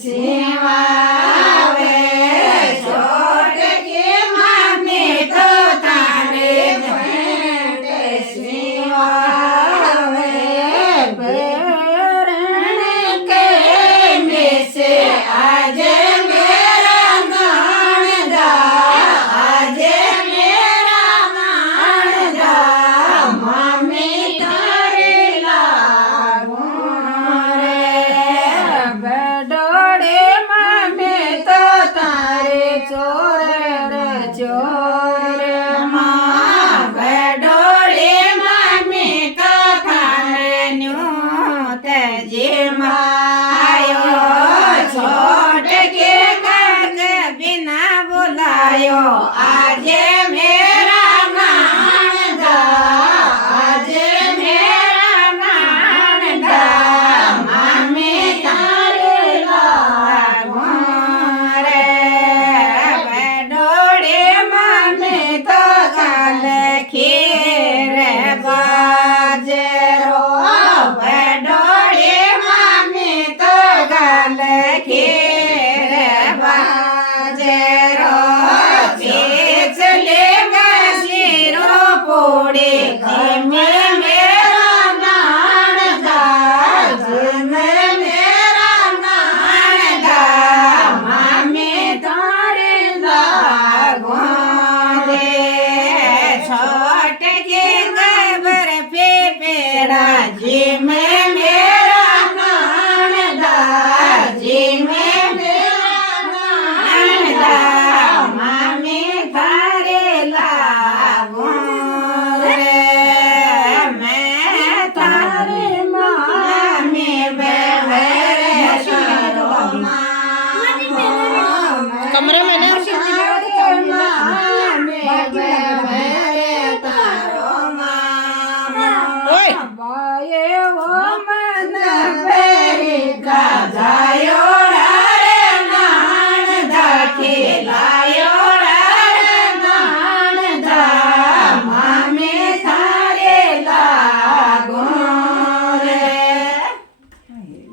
સિવાવે છોટકી મમ્મી તો તારે ભેટ સિવાવે ભરણ કે મિસે આજે મેરા નણદા આજે મેરા નણદા મમ્મી તારી લાગું રે બડોડે મમ્મી તો તારે ચોર ચોર માં બડોડે મમ્મી તો તારે ન્યૂ તેજી માયો છોટ કે કાગ બિના બોલાયો આજે મેરા નણદા આજે મેરા નણદા મમ્મી તારી લાગું રે બડોડે મમ્મી તો ગાલે ખીર બાજરો બડોડે મમ્મી તો ગાલે ખીર બાજરો